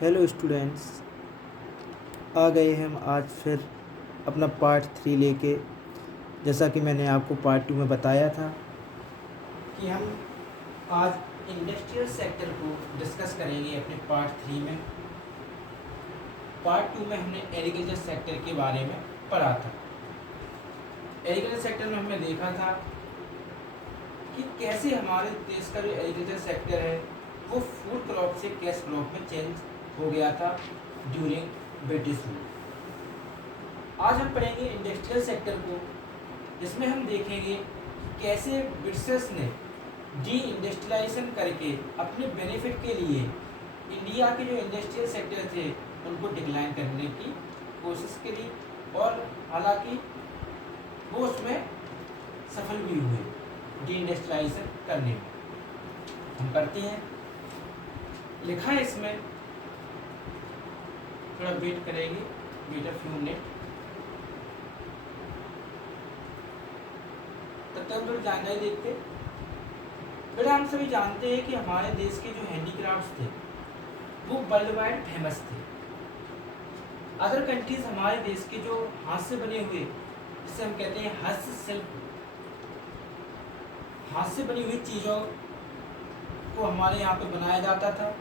Hello students, आ गए हम आज फिर अपना पार्ट 3 लेके। जैसा कि मैंने आपको पार्ट 2 में बताया था कि हम आज इंडस्ट्रियल सेक्टर को डिस्कस करेंगे अपने पार्ट 3 में। पार्ट 2 में हमने एग्रीकल्चर सेक्टर के बारे में पढ़ा था। एग्रीकल्चर सेक्टर में हमने देखा था कि कैसे हमारे देश का जो एग्रीकल्चर सेक्टर है वो फूड क्रॉप से कैश क्रॉप में चेंज हो गया था ड्यूरिंग ब्रिटिश रूल। आज हम पढ़ेंगे इंडस्ट्रियल सेक्टर को, जिसमें हम देखेंगे कि कैसे ब्रिटिशर्स ने डी इंडस्ट्रियलाइजेशन करके अपने बेनिफिट के लिए इंडिया के जो इंडस्ट्रियल सेक्टर थे उनको डिक्लाइन करने की कोशिश करी, और हालांकि वो उसमें सफल भी हुए डी इंडस्ट्रियलाइजेशन करने में। हम करते हैं, लिखा है इसमें, थोड़ा वेट करेंगे, वेट अ फ्यू मिनट, तब तक हम थोड़ी जानकारी देखते। बेटा, हम सभी जानते हैं कि हमारे देश के जो हैंडीक्राफ्ट्स थे वो वर्ल्ड वाइड फेमस थे। अदर कंट्रीज हमारे देश के जो हाथ से बने हुए, जिसे हम कहते हैं हस्तशिल्प, हाथ से बनी हुई चीज़ों को हमारे यहाँ पे बनाया जाता था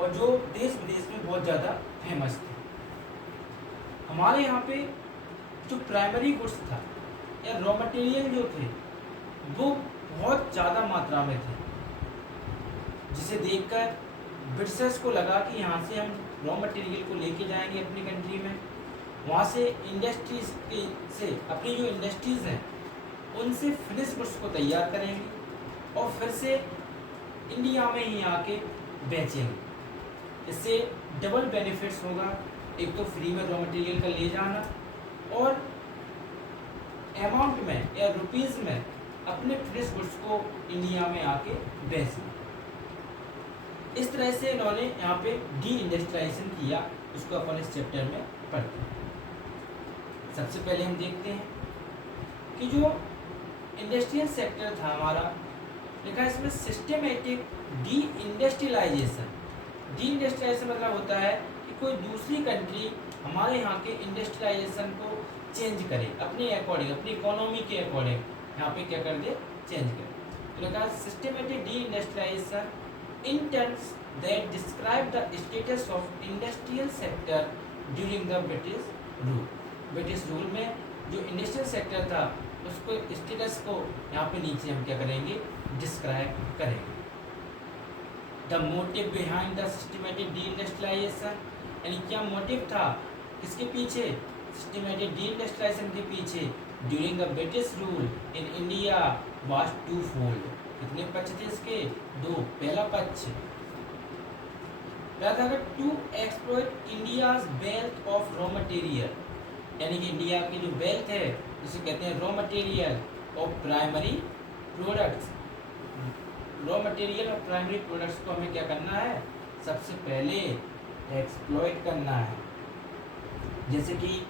और जो देश विदेश में बहुत ज़्यादा फेमस थे। हमारे यहाँ पे जो प्राइमरी गुड्स था या रॉ मटेरियल जो थे वो बहुत ज़्यादा मात्रा में थे, जिसे देखकर ब्रिटिशर्स को लगा कि यहाँ से हम रॉ मटेरियल को लेके जाएंगे अपनी कंट्री में, वहाँ से इंडस्ट्रीज से अपनी जो इंडस्ट्रीज़ हैं उनसे फिनिश गुड्स को तैयार करेंगे और फिर से इंडिया में ही आके बेचेंगे। इससे डबल बेनिफिट्स होगा, एक तो फ्री में रॉ मटेरियल का ले जाना और अमाउंट में या रुपीज़ में अपने फिनिश गुड्स को इंडिया में आके बेचना। इस तरह से इन्होंने यहाँ पे डी इंडस्ट्रियलाइजेशन किया, उसको अपन इस चैप्टर में पढ़ते हैं। सबसे पहले हम देखते हैं कि जो इंडस्ट्रियल सेक्टर था हमारा, लिखा है इसमें systematic deindustrialisation. Deindustrialisation मतलब होता है कि कोई दूसरी कंट्री हमारे यहाँ के इंडस्ट्रियलाइजेशन को चेंज करे अपने अकॉर्डिंग, अपनी इकोनॉमी के अकॉर्डिंग यहाँ पे क्या कर दे, चेंज करे। तो लिखा है systematic deindustrialisation in terms that describe the status of industrial sector during the British rule। British rule में जो इंडस्ट्रियल सेक्टर था उसको स्टेटस को यहाँ पे नीचे हम क्या करेंगे, डिस्क्राइब करेंगे। The motive behind the systematic deindustrialisation, यानी क्या मोटिव था किसके पीछे, सिस्टमेटिक डी इंडस्ट्रियलाइजेशन के पीछे during the British rule in India was twofold. कितने पक्ष थे इसके, दो। पहला पक्ष था to exploit India's wealth of raw material, यानी कि इंडिया की जो वेल्थ है जिसे कहते हैं रॉ मटेरियल और प्राइमरी प्रोडक्ट्स। रॉ मटेरियल और प्राइमरी प्रोडक्ट्स को हमें क्या करना है, सबसे पहले एक्सप्लॉइट करना है। जैसे कि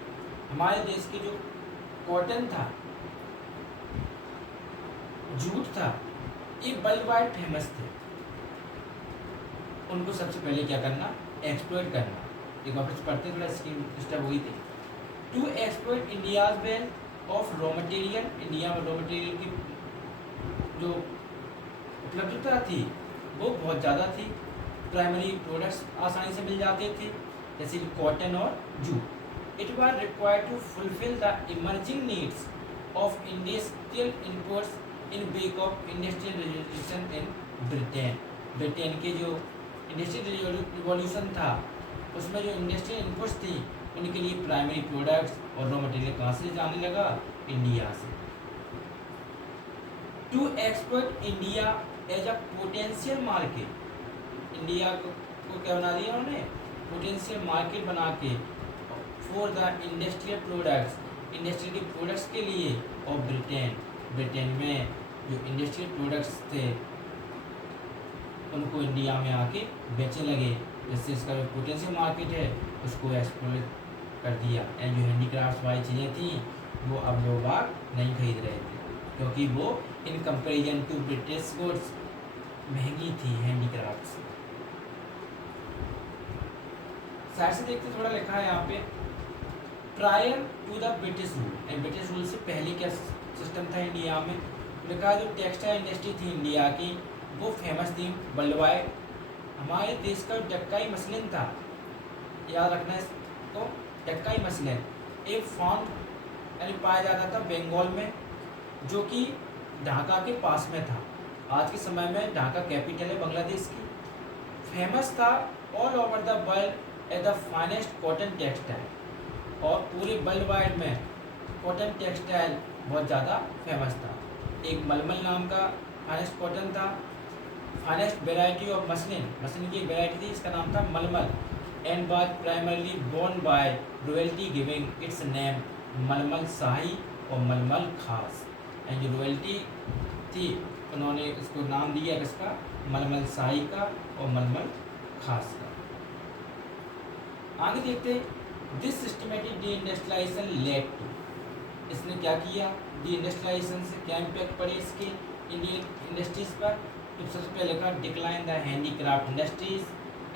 हमारे देश की जो कॉटन था, जूट था, ये वर्ल्ड वाइड फेमस थे। उनको सबसे पहले क्या करना, एक्सप्लॉइट करना। एक बार फिर पढ़ते, थोड़ा स्क्रीन डिस्टर्ब हुई थी। To exploit India's wealth of raw material, India में रॉ मटेरियल की जो उपलब्धता थी वो बहुत ज़्यादा थी। प्राइमरी प्रोडक्ट्स आसानी से मिल जाते थे, जैसे कॉटन और jute. It was required to fulfil the emerging needs of industrial inputs in wake of industrial revolution in Britain. Britain के जो इंडस्ट्रियल रिवॉल्यूशन था उसमें जो इंडस्ट्रियल इनपुट्स थी उनके लिए प्राइमरी प्रोडक्ट्स और रॉ मटेरियल कहाँ से जाने लगा, इंडिया से। To exploit India as a potential market, India को क्या बना दिया उन्होंने, पोटेंशियल मार्केट बना के for the industrial products, industrial के प्रोडक्ट्स के लिए। और ब्रिटेन में जो इंडस्ट्रियल प्रोडक्ट्स थे उनको इंडिया में आके बेचने लगे, जिससे इसका जो पोटेंशियल मार्केट है उसको एक्सप्लोर कर दिया। एंड जो हैंडीक्राफ्ट्स वाली चीज़ें थी वो अब लोग नहीं खरीद रहे थे, क्योंकि वो in comparison to British goods महंगी थी हैंडीक्राफ्ट्स। साइड से देखते थोड़ा लिखा है यहाँ पे, prior to the British rule, British rule से पहले क्या सिस्टम था इंडिया में। लिखा जो टेक्सटाइल इंडस्ट्री थी इंडिया की वो फेमस थी वर्ल्ड वाइड। हमारे देश का डक्काई मसलिन था, याद रखना इसको, डक्काई मसलिन एक फाउंड यानी पाया जाता था बंगाल में, जो कि ढाका के पास में था। आज के समय में ढाका कैपिटल है बांग्लादेश की। फेमस था all over the world as the finest cotton textile, और पूरे वर्ल्ड वाइड में कॉटन टेक्सटाइल बहुत ज़्यादा फेमस था। एक मलमल नाम का फाइनेस्ट कॉटन था, finest variety of muslin, muslin की एक वेराइटी थी, इसका नाम था मलमल, and was primarily borne by royalty giving its name malmal shahi और मलमल खास। एंड जो रॉयल्टी थी उन्होंने इसको नाम दिया किसका, मलमल शाही का और मलमल खास का। आगे देखते this systematic deindustrialisation led to, इसने क्या किया, डी इंडस्ट्रियलाइजेशन से क्या इम्पैक्ट पड़े इसके इंडियन इंडस्ट्रीज पर। तो सबसे पहले लिखा decline the handicraft industries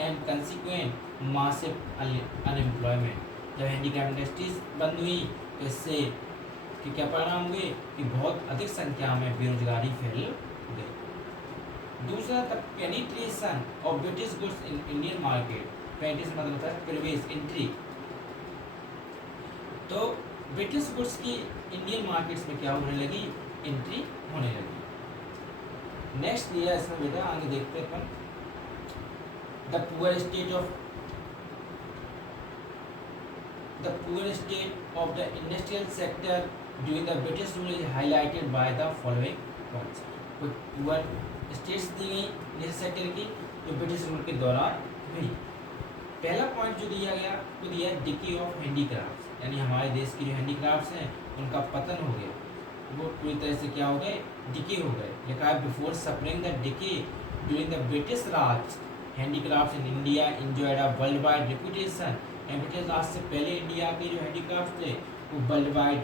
and consequent massive unemployment. जब हैंडीक्राफ्ट इंडस्ट्रीज बंद हुई तो इससे कि क्या परिणाम हुए कि बहुत अधिक संख्या में बेरोजगारी फैल गई। दूसरा the penetration of British goods in Indian market, penetration मतलब था प्रवेश, एंट्री। तो ब्रिटिश गुड्स की इंडियन मार्केट्स में क्या होने लगी, एंट्री होने लगी। नेक्स्ट दिया इसमें बेटा, आगे देखते हैं अपन, the poor state of the industrial sector during the British rule is highlighted by the following points. कुछ पुअर स्टेट्स दी गई इंडस्ट्रियल सेक्टर की जो ब्रिटिश रूल के दौरान हुई। पहला पॉइंट जो दिया गया वो दिया डिके ऑफ हैंडीक्राफ्ट्स, यानी हमारे देश की जो हैंडीक्राफ्ट्स हैं उनका पतन हो गया, वो पूरी तरह से क्या हो गए, डिके हो गए। लिखा है before suffering the decay during the British Raj handicrafts in India enjoyed a world wide reputation. British Raj से पहले इंडिया के जो हैंडीक्राफ्ट थे वो वर्ल्ड वाइड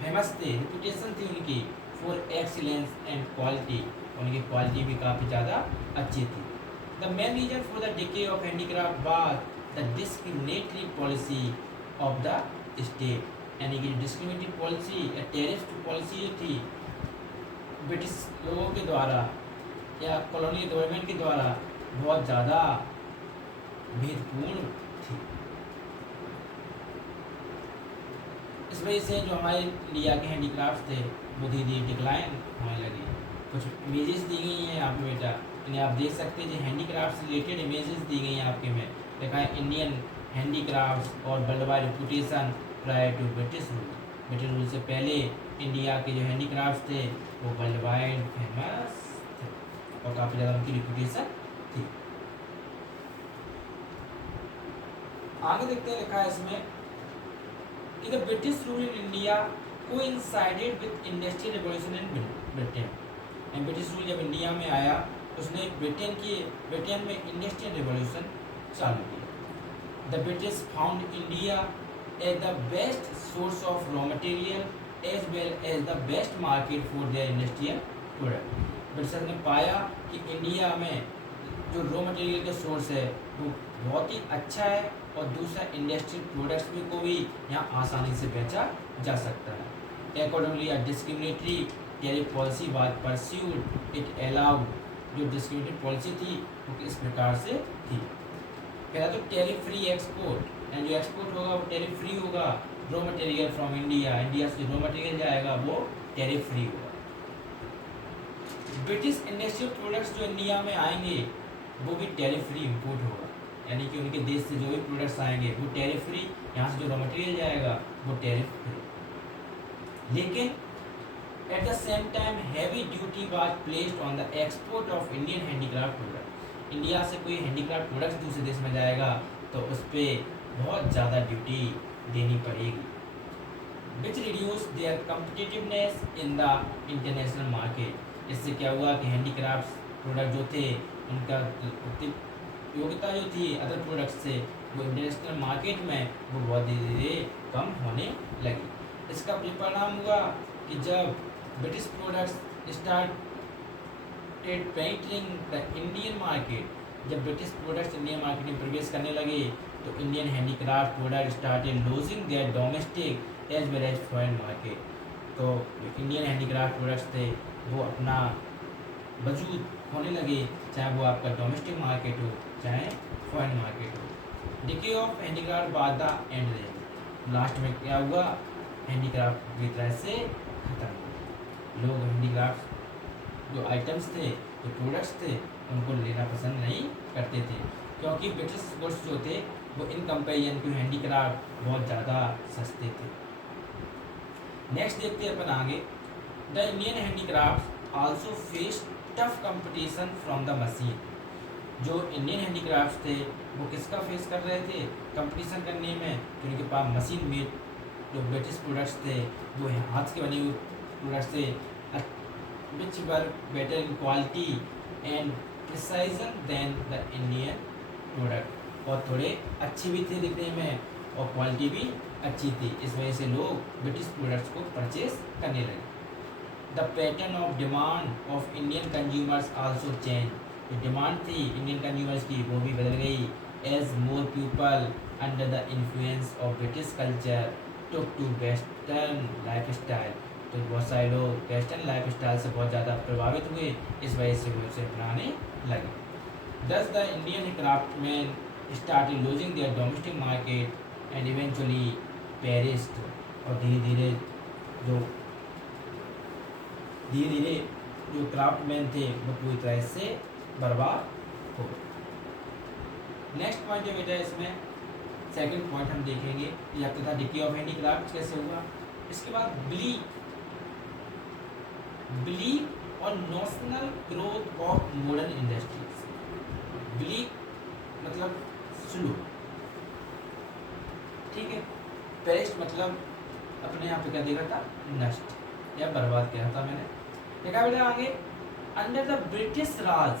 फेमस थे, रेपुटेशन थी उनकी फॉर एक्सीलेंस एंड क्वालिटी, उनकी क्वालिटी भी काफ़ी ज़्यादा अच्छी थी। The main reason for the decay of handicraft was the discriminatory policy of the state, यानी कि डिस्क्रिमिनेटरी पॉलिसी या टेरिफ पॉलिसी जो थी ब्रिटिश लोगों के द्वारा या कॉलोनियल गवर्नमेंट के द्वारा बहुत ज़्यादा भेदपूर्ण थी। इस वजह से जो हमारे इंडिया के हैंडीक्राफ्ट थे वो धीरे धीरे डिक्लाइन होने लगे। कुछ इमेजेस दी गई हैं यहाँ पे बेटा, इन्हें आप देख सकते हैं जो हैंडीक्राफ्ट से रिलेटेड इमेजेस दी गई हैं आपके में। देखा है इंडियन हैंडीक्राफ्ट और world wide reputation prior to British rule, British rule से पहले इंडिया के जो हैंडीक्राफ्ट थे वो वर्ल्ड वाइड फेमस थे और काफ़ी ज़्यादा उनकी रेपुटेशन थी। आगे देखते हैं, लिखा है इसमें कि the British rule in India coincided with industrial revolution in Britain. And British rule जब इंडिया में आया उसने ब्रिटेन में इंडस्ट्रियल रिवॉल्यूशन चालू किया। The British found India as the best source of raw material as well as the best market for their industrial product. Britishers ने पाया कि इंडिया में जो रॉ मटेरियल का सोर्स है वो बहुत ही अच्छा है और दूसरा इंडस्ट्रियल प्रोडक्ट्स भी को भी यहाँ आसानी से बेचा जा सकता है। Accordingly a discriminatory tariff policy was pursued, it allowed, जो डिस्क्रिमिनेटरी पॉलिसी थी वो इस प्रकार से थी। पहला तो टैरिफ फ्री एक्सपोर्ट, एंड जो एक्सपोर्ट होगा वो टैरिफ फ्री होगा। Raw material from India, India से रॉ मटेरियल जाएगा वो टैरिफ फ्री होगा। ब्रिटिश इंडस्ट्रियल प्रोडक्ट्स जो इंडिया में आएंगे वो भी टैरिफ फ्री इंपोर्ट होगा, यानी कि उनके देश से जो भी प्रोडक्ट्स आएंगे वो टैरिफ फ्री, यहाँ से जो रॉ मटेरियल जाएगा वो टैरिफ फ्री। लेकिन at the same time heavy duty was placed on the export of Indian handicraft product. India से कोई हैंडीक्राफ्ट प्रोडक्ट्स दूसरे देश में जाएगा तो उस पर बहुत ज़्यादा ड्यूटी देनी पड़ेगी, which reduce there competitiveness in the international market. इससे क्या हुआ कि हैंडीक्राफ्ट प्रोडक्ट जो थे उनका योग्यता जो थी अदर प्रोडक्ट्स से वो इंटरनेशनल मार्केट में वो बहुत धीरे धीरे कम होने लगी। इसका परिणाम हुआ कि जब British products started penetrating the Indian market, जब ब्रिटिश प्रोडक्ट्स इंडियन मार्केट में प्रवेश करने लगे तो Indian handicraft product started losing their domestic as well as foreign market. तो जो इंडियन हैंडीक्राफ्ट प्रोडक्ट्स थे वो अपना वजूद होने लगे, चाहे वो आपका डोमेस्टिक मार्केट हो चाहे फॉरेन मार्केट हो। डिके ऑफ हैंडीक्राफ्ट बाद द एंड रेंज, लास्ट में क्या हुआ, हैंडीक्राफ्ट की तरह से खत्म हो। लोग हैंडीक्राफ्ट जो आइटम्स थे, जो प्रोडक्ट्स थे, उनको लेना पसंद नहीं करते थे, क्योंकि ब्रिटिश गुड्स जो थे वो इन कंपेरिजन टू हैंडीक्राफ्ट बहुत ज़्यादा सस्ते थे। नेक्स्ट देखते हैं अपन आगे, the Indian handicraft also face tough competition from the machine. जो इंडियन हैंडीक्राफ्ट्स थे वो किसका फेस कर रहे थे कंपटीशन करने में, तो उनके पास मशीन मेड जो ब्रिटिश प्रोडक्ट्स थे, वो हाथ के बने हुए प्रोडक्ट्स थे, which were better in quality and precision than the Indian product, और थोड़े अच्छे भी थे दिखने में और क्वालिटी भी अच्छी थी। इस वजह से लोग ब्रिटिश प्रोडक्ट्स को परचेज करने लगे। The pattern of demand of Indian consumers also change, जो डिमांड थी इंडियन कंज्यूमर्स की वो भी बदल गई। As more people under the influence of British culture took to western life style, तो बहुत सारे लोग वेस्टर्न लाइफ स्टाइल से बहुत ज़्यादा प्रभावित हुए, इस वजह से वो उसे अपनाने लगे। दस the Indian craftsman started losing their domestic market and eventually perished, और धीरे धीरे जो क्राफ्टमैन थे वो पूरी तरह से बर्बाद हो गए। नेक्स्ट पॉइंट जो बेटा इसमें सेकंड पॉइंट हम देखेंगे, यह तथा डिके ऑफ हैंडीक्राफ्ट कैसे हुआ। इसके बाद बिलीव और notional growth of modern industries. Believe मतलब स्लो, ठीक है, पेरिस्ट मतलब अपने यहाँ पे क्या देखा था, नष्ट या बर्बाद किया था मैंने। देखा बेटा आगे, under the British Raj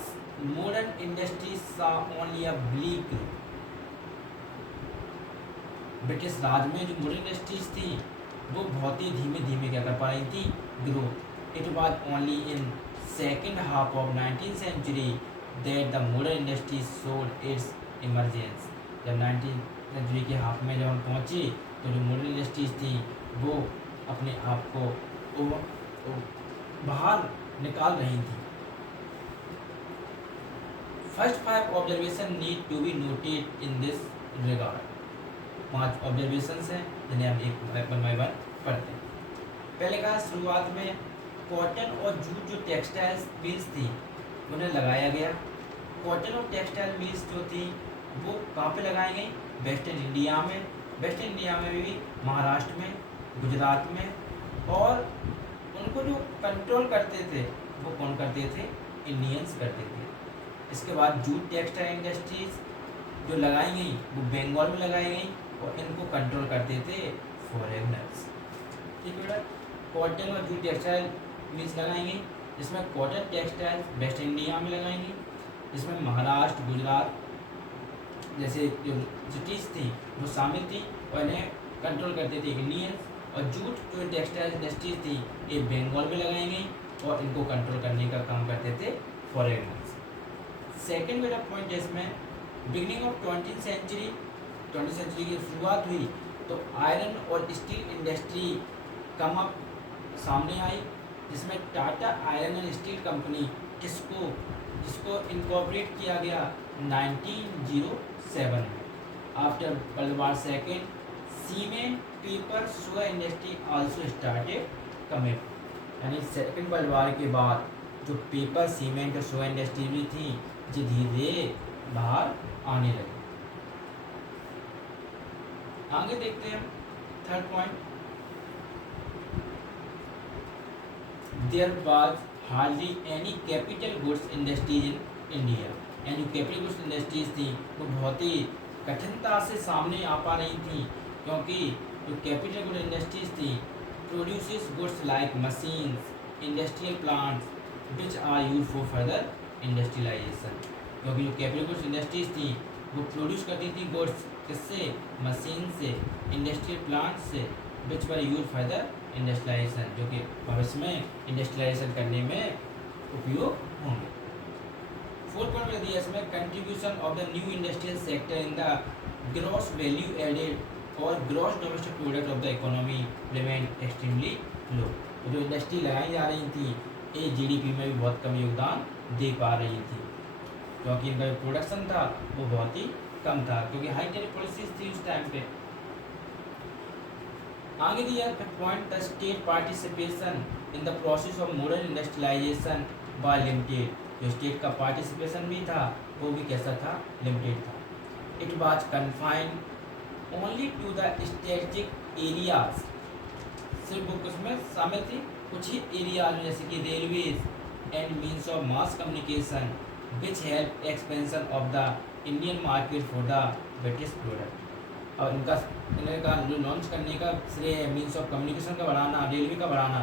modern industries saw only a bleak growth. British Raj में जो मॉडर्न इंडस्ट्रीज थी वो बहुत ही धीमे धीमे क्या कर पा रही थी, growth. It was only in second half of 19th century that the modern industry showed its emergence। जब 19th century के हाफ में जब हम पहुँचे तो जो मॉडर्न इंडस्ट्रीज थी वो अपने आप को बाहर निकाल रही थी। First 5 observation need to be noted in this regard. 5 observations हैं जिन्हें हम एक वन बाय वन पढ़ते हैं। पहले कहा शुरुआत में कॉटन और जूट जो टेक्सटाइल्स मिल्स थी उन्हें लगाया गया। कॉटन और टेक्सटाइल मिल्स जो थी वो कहाँ पे लगाई गई, वेस्टर्न इंडिया में। वेस्टर्न इंडिया में भी महाराष्ट्र में, गुजरात में, और उनको जो कंट्रोल करते थे वो कौन करते थे, इंडियंस करते थे। इसके बाद जूट टेक्सटाइल इंडस्ट्रीज जो लगाई गई वो बंगाल में लगाई गई और इनको कंट्रोल करते थे फॉरेनर्स। ठीक है बेटा, कॉटन और जूट टेक्सटाइल मिल्स लगाएंगे, जिसमें कॉटन टेक्सटाइल वेस्ट इंडिया में लगाएंगे, जिसमें महाराष्ट्र, गुजरात जैसे जो सिटीज़ थी वो शामिल थी और इन्हें कंट्रोल करते थे इंडियंस। और जूट जो टेक्सटाइल इंडस्ट्रीज थी ये बंगाल में लगाएंगे और इनको कंट्रोल करने का काम करते थे फॉरेनर्स। सेकेंड मेरा पॉइंट है इसमें, बिगनिंग ऑफ 20th सेंचुरी की शुरुआत हुई तो आयरन और स्टील इंडस्ट्री कम अप सामने आई, जिसमें Tata iron and steel company जिसको इनकॉर्पोरेट किया गया 1907 में। After world war second cement, paper, sugar industry also started coming, यानी सेकेंड वर्ल्ड वॉर के बाद जो पेपर, सीमेंट और शुगर इंडस्ट्री भी थी जो धीरे बाहर आने लगी। आगे देखते हैं third point, there was hardly any capital goods industries in India, यानी कैपिटल गुड्स इंडस्ट्रीज थी वो बहुत ही कठिनता से सामने आ पा रही थी, क्योंकि जो कैपिटल गुड इंडस्ट्रीज थी produces goods like machines, industrial plants which are use for further industrialisation. क्योंकि जो कैपिटल गुड्स इंडस्ट्रीज थी वो प्रोड्यूस करती थी गुड्स किससे, मशीन से, इंडस्ट्रियल प्लांट से, विच वर यूज फर्दर इंडस्ट्रियलाइजेशन, जो कि भविष्य में इंडस्ट्रियलाइजेशन करने में उपयोग होंगे। फोर्थ पॉइंट में दिया इसमें contribution of the new industrial sector in the gross value added और gross domestic product of the economy remain extremely low. जो इंडस्ट्री लगाई जा रही थी ये जीडीपी में भी बहुत कम योगदान दे पा रही थी, क्योंकि इनका जो प्रोडक्शन था वो बहुत ही कम था, क्योंकि हाई टैरिफ पॉलिसीज थी उस टाइम पे। आगे दिया point the state participation in the process of modern industrialization by limited. जो स्टेट का पार्टिसिपेशन भी था वो भी कैसा था, लिमिटेड था। It was confined only to the strategic areas, सिर्फ उसमें शामिल थी कुछ ही एरियाज में, जैसे कि railways and means of mass communication which help expansion of the Indian market for the British product. और इनका जो लॉन्च करने का श्रेय है मीन्स ऑफ कम्युनिकेशन का बढ़ाना, रेलवे का बढ़ाना,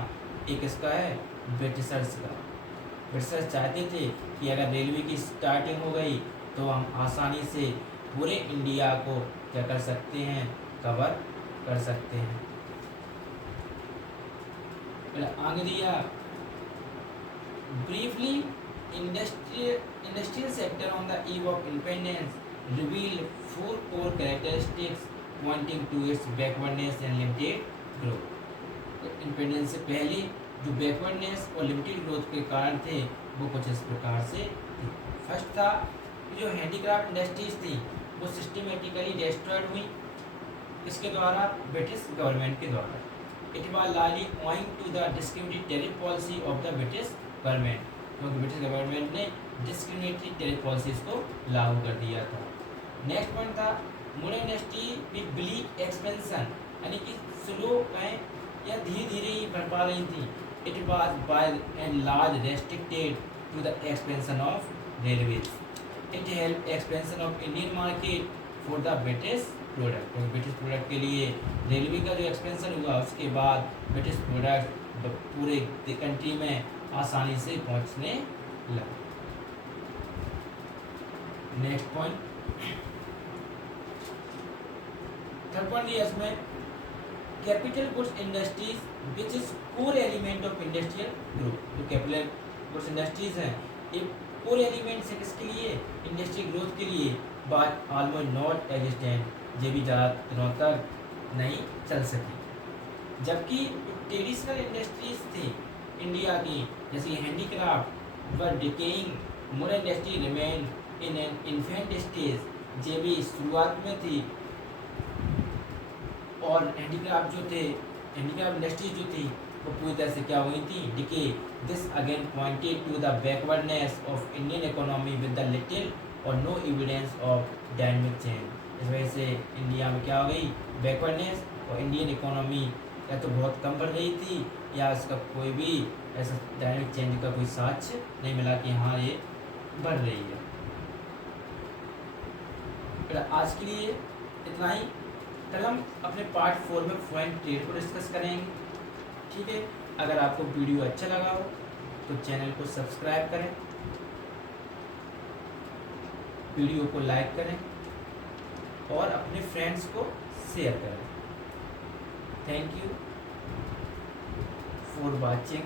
एक इसका है ब्रिटिशर्स का। ब्रिटिशर्स चाहते थे कि अगर रेलवे की स्टार्टिंग हो गई तो हम आसानी से पूरे इंडिया को क्या कर सकते हैं, कवर कर सकते हैं। आगे दिया briefly industrial sector on the eve of independence revealed 4 core characteristics pointing to its backwardness and limited growth. Independence से पहले जो बैकवर्डनेस और लिमिटेड ग्रोथ के कारण थे वो कुछ इस प्रकार से थे। फर्स्ट था जो हैंडीक्राफ्ट इंडस्ट्रीज थी वो सिस्टमेटिकली डिस्ट्रॉयड हुई, इसके द्वारा ब्रिटिश गवर्नमेंट के द्वारा। It was largely owing to the discriminatory tariff policy of the British government, क्योंकि ब्रिटिश गवर्नमेंट ने डिस्क्रिमिनेटरी टैरिफ पॉलिसीज को लागू कर दिया था। नेक्स्ट पॉइंट था modern industry with bleak expansion, यानी कि स्लो या धीरे धीरे ही बढ़ पा रही थी। It was by and large restricted to the expansion of railways. It help expansion of Indian market for the British product, तो ब्रिटिश प्रोडक्ट के लिए रेलवे का जो एक्सपेंशन हुआ उसके बाद ब्रिटिश प्रोडक्ट पूरे कंट्री में आसानी से पहुंचने लगा। नेक्स्ट पॉइंट, थर्ड पॉइंट ये इसमें capital goods industries which is core element of industrial growth. जो कैपिटल गुड्स इंडस्ट्रीज हैं ये कोर एलिमेंट है किसके लिए, इंडस्ट्रियल ग्रोथ के लिए, बट ऑलमोस्ट नॉट एग्जिस्टेंट, ये भी ज़्यादा दिनों तक नहीं चल सकी। जबकि ट्रेडिशनल इंडस्ट्रीज थी इंडिया की जैसे handicraft were decaying, modern industry remain in an infant stage, ये भी शुरुआत में थी। और हैंडीक्राफ्ट जो थे, हैंडीक्राफ्ट इंडस्ट्रीज जो थी वो पूरी तरह से क्या हुई थी, decay. This again pointed to the backwardness of Indian economy with the little or no evidence of dynamic change. इस वजह से इंडिया में क्या हो गई, बैकवर्डनेस, और इंडियन इकोनॉमी या तो बहुत कम बढ़ रही थी या इसका कोई भी ऐसा डायनेमिक चेंज का कोई साक्ष्य नहीं मिला कि हाँ ये बढ़ रही है। फिर आज के लिए इतना ही। कल हम अपने पार्ट 4 में फॉरेन ट्रेड को डिस्कस करेंगे। ठीक है, अगर आपको वीडियो अच्छा लगा हो तो चैनल को सब्सक्राइब करें, वीडियो को लाइक करें और अपने फ्रेंड्स को शेयर करें। Thank you for watching.